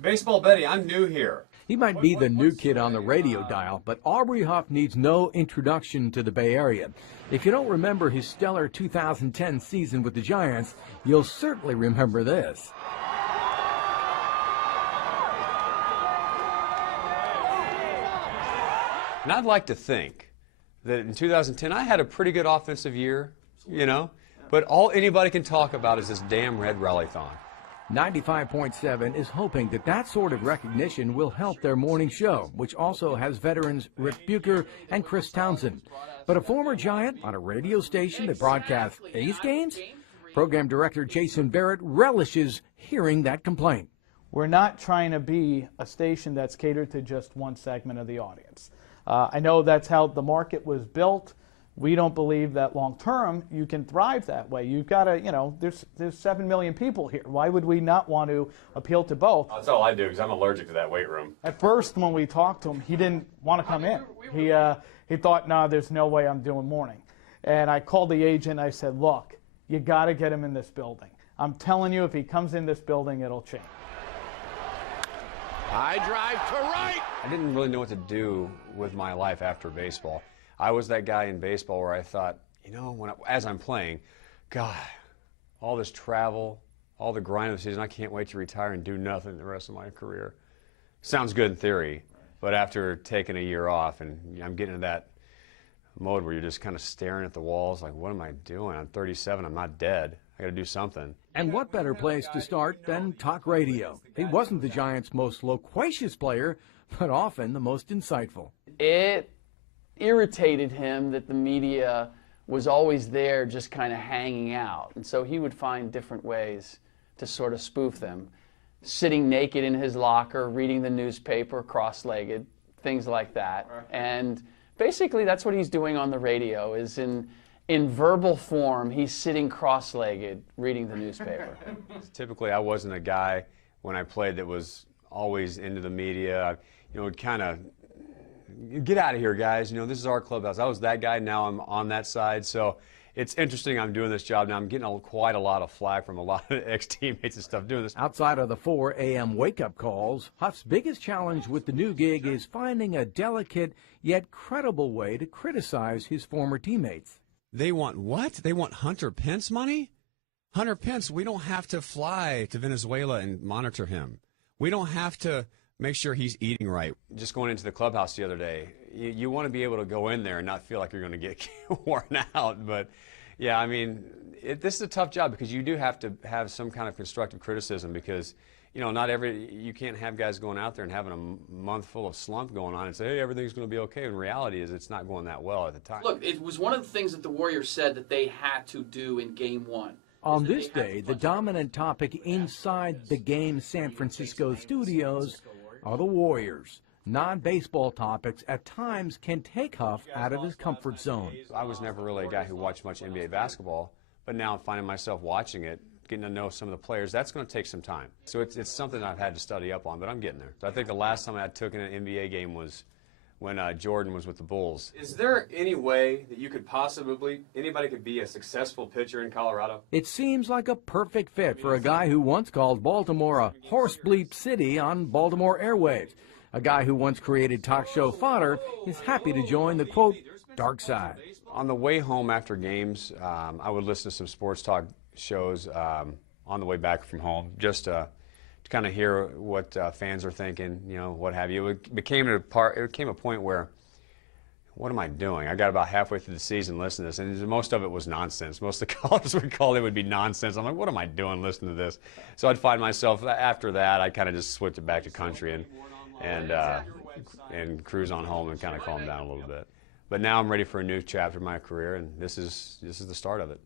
Baseball Betty, I'm new here. He might be the new kid on the radio dial, but Aubrey Huff needs no introduction to the Bay Area. If you don't remember his stellar 2010 season with the Giants, you'll certainly remember this. And I'd like to think that in 2010 I had a pretty good offensive year, you know, but all anybody can talk about is this damn red rally-thon. 95.7 is hoping that that sort of recognition will help their morning show, which also has veterans Rick Bucher and Chris Townsend. But a former Giant on a radio station that broadcasts A's games? Program Director Jason Barrett relishes hearing that complaint. We're not trying to be a station that's catered to just one segment of the audience. I know that's how the market was built. We don't believe that long term you can thrive that way. You've got to, you know, there's 7 million people here. Why would we not want to appeal to both? That's all I do because I'm allergic to that weight room. At first, when we talked to him, he didn't want to come in. He thought, no, there's no way I'm doing morning. And I called the agent. I said, look, you got to get him in this building. I'm telling you, if he comes in this building, it'll change. High drive to right. I didn't really know what to do with my life after baseball. I was that guy in baseball where I thought, you know, as I'm playing, God, all this travel, all the grind of the season, I can't wait to retire and do nothing the rest of my career. Sounds good in theory, but after taking a year off and I'm getting into that mode where you're just kind of staring at the walls like, what am I doing? I'm 37, I'm not dead. I got to do something. And what better place to start than talk radio? He wasn't the Giants' most loquacious player, but often the most insightful. It irritated him that the media was always there just kind of hanging out. And so he would find different ways to sort of spoof them. Sitting naked in his locker, reading the newspaper, cross-legged, things like that. And basically that's what he's doing on the radio, is in verbal form, he's sitting cross-legged, reading the newspaper. Typically, I wasn't a guy when I played that was always into the media. You know, kind of, get out of here, guys. You know, this is our clubhouse. I was that guy. Now I'm on that side. So it's interesting I'm doing this job now. I'm getting quite a lot of flack from a lot of ex-teammates and stuff doing this. Outside of the 4 a.m. wake-up calls, Huff's biggest challenge with the new gig is finding a delicate yet credible way to criticize his former teammates. They want what? They want Hunter Pence money? Hunter Pence, we don't have to fly to Venezuela and monitor him. We don't have to make sure he's eating right. Just going into the clubhouse the other day, you want to be able to go in there and not feel like you're going to get worn out. But, yeah, I mean, this is a tough job because you do have to have some kind of constructive criticism because, you know, you can't have guys going out there and having a month full of slump going on and say, hey, everything's going to be okay. And reality is it's not going that well at the time. Look, it was one of the things that the Warriors said that they had to do in Game 1. On this day, the dominant topic inside the Game San Francisco studios are the Warriors. Non-baseball topics at times can take Huff out of his comfort zone. I was never really a guy who watched much NBA basketball, but now I'm finding myself watching it, getting to know some of the players. That's going to take some time. So it's something I've had to study up on, but I'm getting there. So I think the last time I took in an NBA game was when Jordan was with the Bulls. Is there any way that you could anybody could be a successful pitcher in Colorado? It seems like a perfect fit for a guy who once called Baltimore a horse bleep city on Baltimore airwaves. A guy who once created talk show fodder is happy to join the, quote, dark side. On the way home after games, I would listen to some sports talk shows on the way back from home, just to kind of hear what fans are thinking, you know, what have you. It became a point where, what am I doing? I got about halfway through the season listening to this, and most of it was nonsense. Most of the callers would call, it would be nonsense. I'm like, what am I doing listening to this? So I'd find myself, after that, I kind of just switched it back to country and cruise on home and kind of calm down a little bit. But now I'm ready for a new chapter in my career, and this is the start of it.